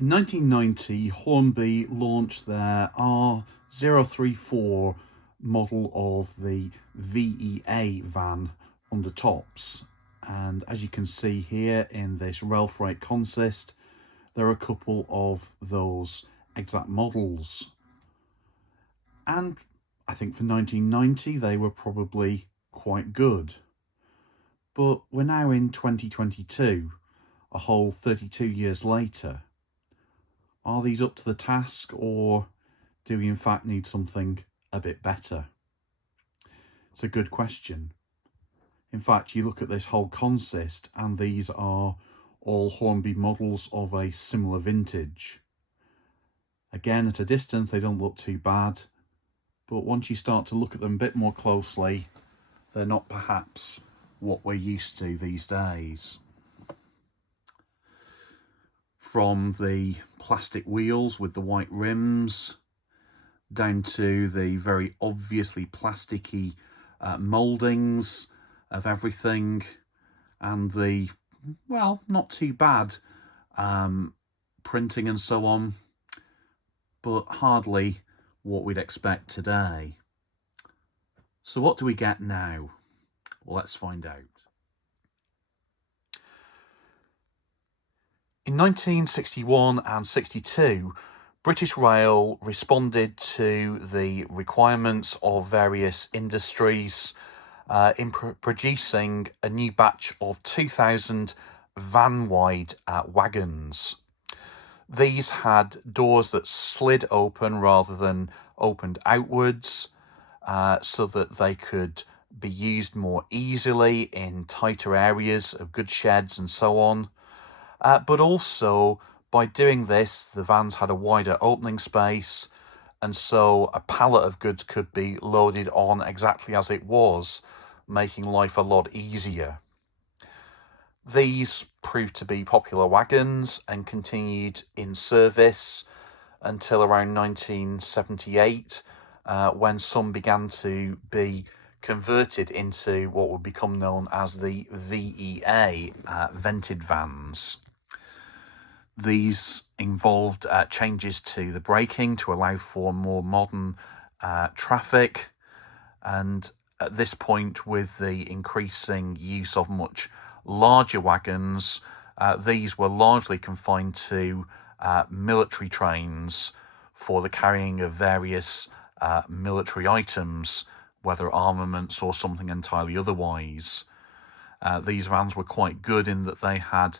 In 1990, Hornby launched their R034 model of the VEA van under tops. And as you can see here in this rail freight consist, there are a couple of those exact models. And I think for 1990, they were probably quite good. But we're now in 2022, a whole 32 years later. Are these up to the task, or do we in fact need something a bit better? It's a good question. In fact, you look at this whole consist and these are all Hornby models of a similar vintage. Again, at a distance they don't look too bad, but once you start to look at them a bit more closely, they're not perhaps what we're used to these days. From the plastic wheels with the white rims, down to the very obviously plasticky mouldings of everything, and the, well, not too bad printing and so on, but hardly what we'd expect today. So what do we get now? Well, let's find out. In 1961 and 62, British Rail responded to the requirements of various industries in producing a new batch of 2,000 van-wide wagons. These had doors that slid open rather than opened outwards, so that they could be used more easily in tighter areas of goods sheds and so on. But also, by doing this, the vans had a wider opening space, and so a pallet of goods could be loaded on exactly as it was, making life a lot easier. These proved to be popular wagons and continued in service until around 1978, when some began to be converted into what would become known as the VEA, vented vans. These involved changes to the braking to allow for more modern traffic, and at this point, with the increasing use of much larger wagons, these were largely confined to military trains for the carrying of various military items, whether armaments or something entirely otherwise. These vans were quite good in that they had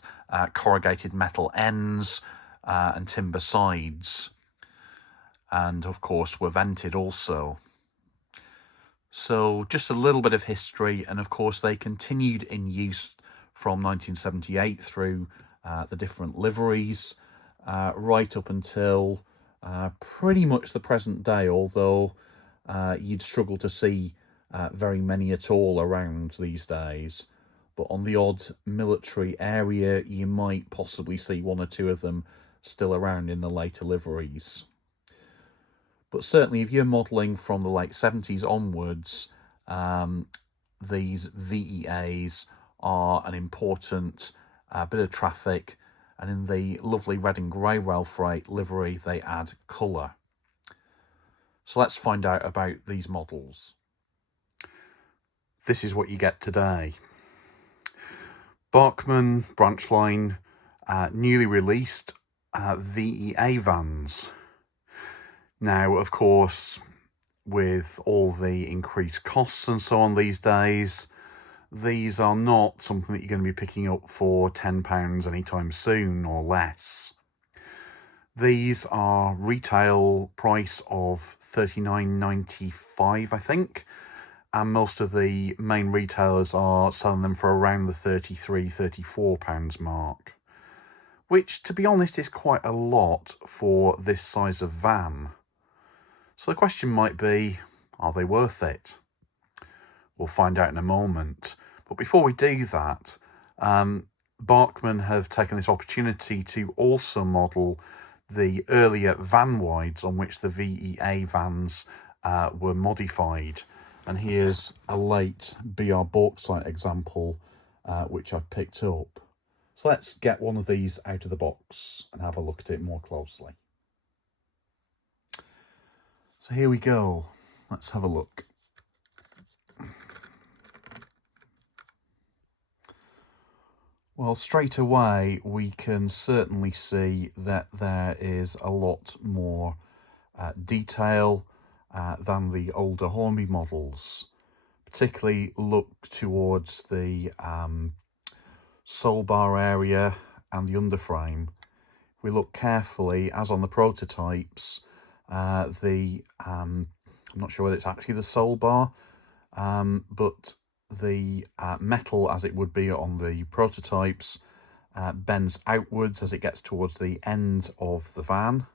corrugated metal ends and timber sides, and of course were vented also. So just a little bit of history, and of course they continued in use from 1978 through the different liveries, right up until pretty much the present day, although you'd struggle to see very many at all around these days. But on the odd military area, you might possibly see one or two of them still around in the later liveries. But certainly if you're modelling from the late 70s onwards, these VEAs are an important bit of traffic, and in the lovely red and grey rail freight livery they add colour. So let's find out about these models. This is what you get today. Bachmann branch line newly released VEA vans. Now, of course, with all the increased costs and so on these days, these are not something that you're going to be picking up for £10 anytime soon or less. These are retail price of $39.95, I think, and most of the main retailers are selling them for around the £33-34 mark, which, to be honest, is quite a lot for this size of van. So the question might be, are they worth it? We'll find out in a moment. But before we do that, Bachmann have taken this opportunity to also model the earlier van wides on which the VEA vans were modified. And here's a late BR Bauxite example which I've picked up. So let's get one of these out of the box and have a look at it more closely. So here we go. Let's have a look. Well, straight away, we can certainly see that there is a lot more detail than the older Hornby models. Particularly look towards the sole bar area and the underframe. If we look carefully, as on the prototypes, I'm not sure whether it's actually the sole bar, but the metal, as it would be on the prototypes, bends outwards as it gets towards the end of the van.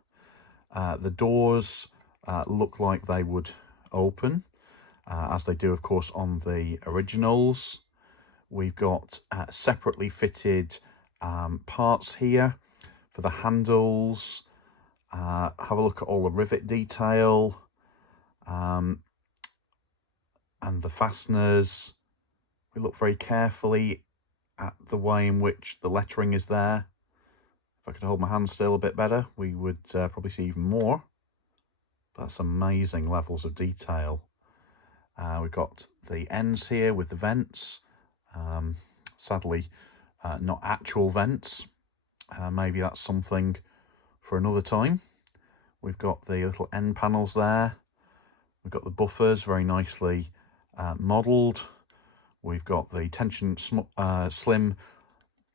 The doors look like they would open, as they do, of course, on the originals. We've got separately fitted parts here for the handles. Have a look at all the rivet detail and the fasteners. We look very carefully at the way in which the lettering is there. If I could hold my hand still a bit better, we would probably see even more. That's amazing levels of detail. We've got the ends here with the vents. Sadly, not actual vents. Maybe that's something for another time. We've got the little end panels there. We've got the buffers very nicely modelled. We've got the slim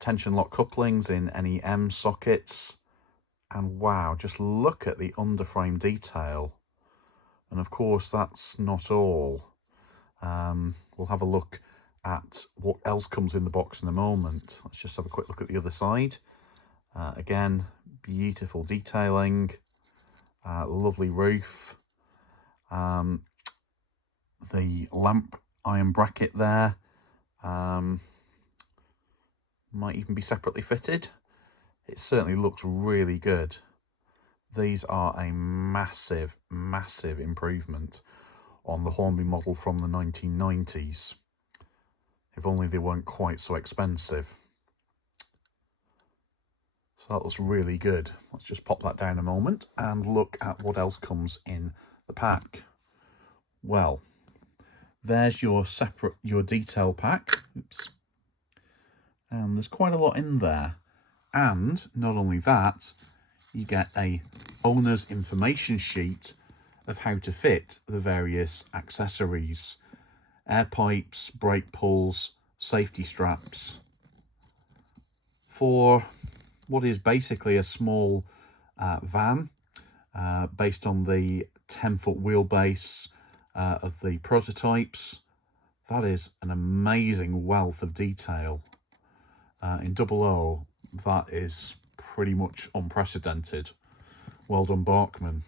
tension lock couplings in any M sockets. And wow, just look at the underframe detail. And of course, that's not all. We'll have a look at what else comes in the box in a moment. Let's just have a quick look at the other side. Again, beautiful detailing, lovely roof. The lamp iron bracket there might even be separately fitted. It certainly looks really good. These are a massive, massive improvement on the Hornby model from the 1990s. If only they weren't quite so expensive. So that looks really good. Let's just pop that down a moment and look at what else comes in the pack. Well, there's your detail pack. Oops. And there's quite a lot in there. And not only that, you get a owner's information sheet of how to fit the various accessories. Air pipes, brake pulls, safety straps. For what is basically a small van, based on the 10-foot wheelbase of the prototypes, that is an amazing wealth of detail. In 00, that is pretty much unprecedented. Well done, Bachmann.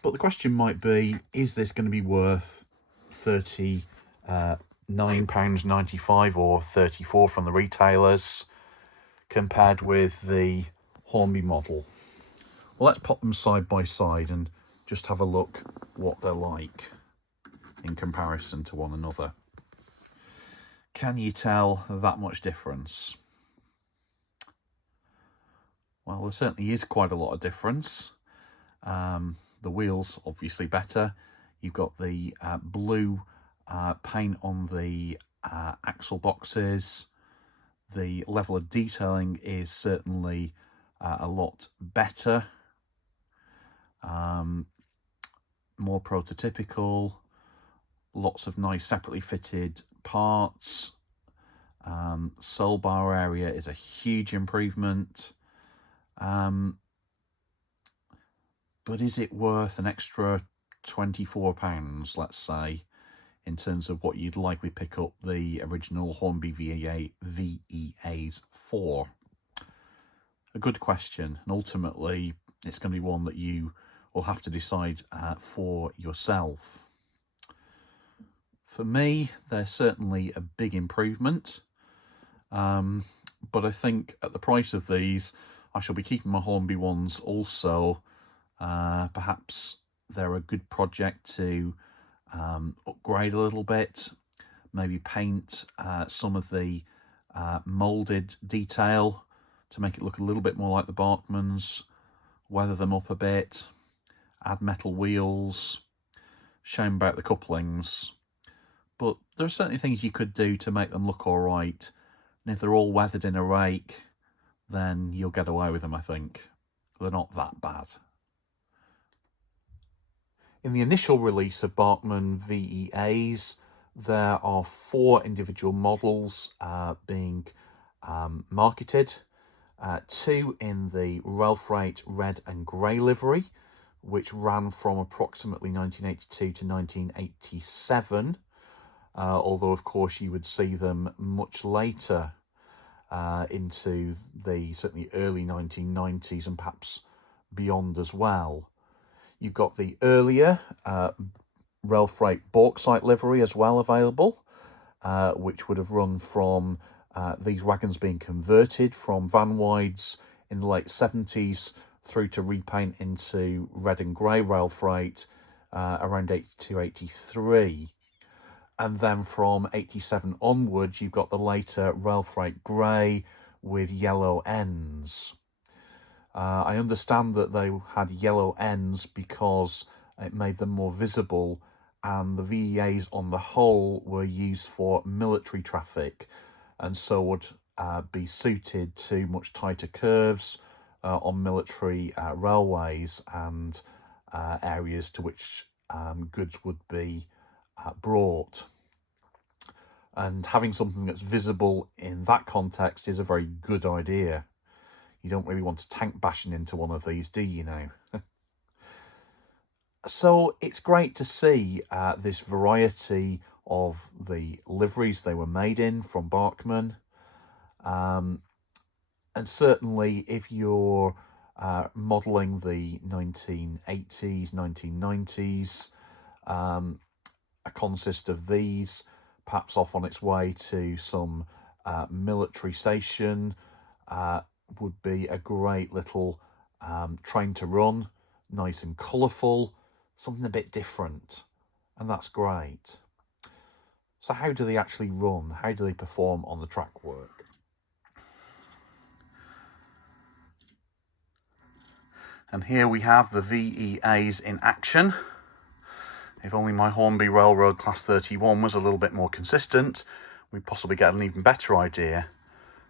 But the question might be, is this going to be worth £39.95 or £34 from the retailers compared with the Hornby model? Well, let's pop them side by side and just have a look what they're like in comparison to one another. Can you tell that much difference? Well, there certainly is quite a lot of difference. The wheels, obviously better. You've got the blue paint on the axle boxes. The level of detailing is certainly a lot better. More prototypical. Lots of nice separately fitted parts. Sole bar area is a huge improvement. But is it worth an extra £24, let's say, in terms of what you'd likely pick up the original Hornby VEAs for? A good question, and ultimately it's going to be one that you will have to decide for yourself. For me, they're certainly a big improvement, but I think at the price of these, I shall be keeping my Hornby ones also. Perhaps they're a good project to upgrade a little bit, maybe paint some of the moulded detail to make it look a little bit more like the Bachmanns, weather them up a bit, add metal wheels, shame about the couplings. But there are certainly things you could do to make them look all right. And if they're all weathered in a rake, then you'll get away with them, I think. They're not that bad. In the initial release of Bachmann VEAs, there are 4 individual models being marketed. 2 in the Ralph Rate red and grey livery, which ran from approximately 1982 to 1987. Although, of course, you would see them much later into the certainly early 1990s and perhaps beyond as well. You've got the earlier Ralph Rate bauxite livery as well available, which would have run from these wagons being converted from van wides in the late 70s through to repaint into red and grey Ralph Rate around 82, 83. And then from 87 onwards, you've got the later Ralph Rate grey with yellow ends. I understand that they had yellow ends because it made them more visible, and the VEAs on the whole were used for military traffic, and so would be suited to much tighter curves on military railways and areas to which goods would be brought. And having something that's visible in that context is a very good idea. You don't really want to tank bashing into one of these, do you now? So it's great to see this variety of the liveries they were made in from Bachmann. And certainly if you're modelling the 1980s, 1990s, a consist of these, perhaps off on its way to some military station, would be a great little train to run, nice and colourful, something a bit different, and that's great. So how do they actually run? How do they perform on the track work? And here we have the VEAs in action. If only my Hornby Railroad Class 31 was a little bit more consistent, we'd possibly get an even better idea.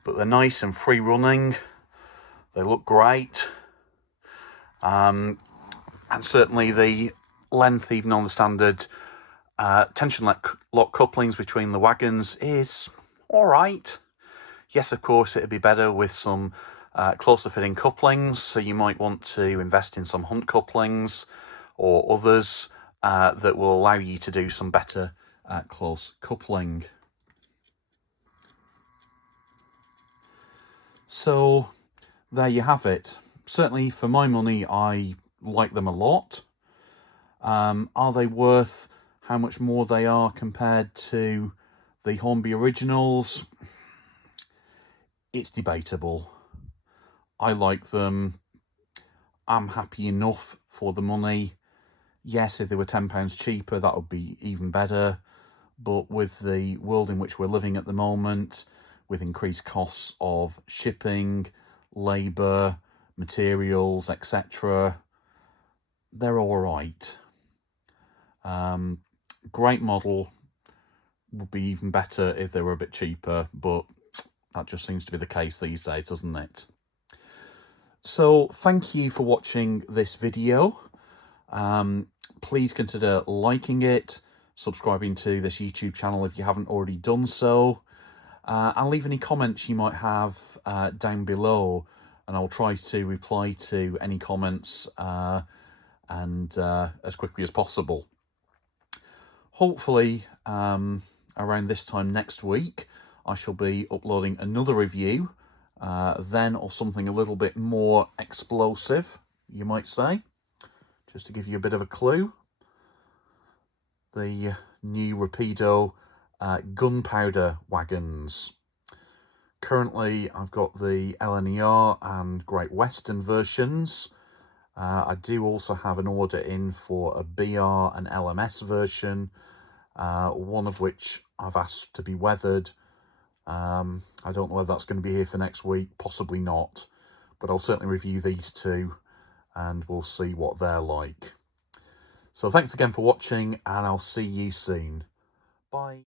But they're nice and free running. They look great. And certainly the length, even on the standard tension lock couplings between the wagons, is all right. Yes, of course, it'd be better with some closer fitting couplings. So you might want to invest in some Hunt couplings or others that will allow you to do some better close coupling. So there you have it. Certainly for my money, I like them a lot. Are they worth how much more they are compared to the Hornby originals? It's debatable. I like them. I'm happy enough for the money. Yes, if they were £10 cheaper, that would be even better. But with the world in which we're living at the moment, with increased costs of shipping, labour, materials, etc., they're all right. Great model. Would be even better if they were a bit cheaper, but that just seems to be the case these days, doesn't it? So thank you for watching this video. Please consider liking it, subscribing to this YouTube channel if you haven't already done so, and leave any comments you might have down below, and I'll try to reply to any comments and as quickly as possible. Hopefully around this time next week I shall be uploading another review then of something a little bit more explosive, you might say. Just to give you a bit of a clue, the new Rapido gunpowder wagons. Currently I've got the LNER and Great Western versions. I do also have an order in for a BR and LMS version, one of which I've asked to be weathered, I don't know whether that's going to be here for next week, possibly not, but I'll certainly review these two and we'll see what they're like. So thanks again for watching, and I'll see you soon. Bye.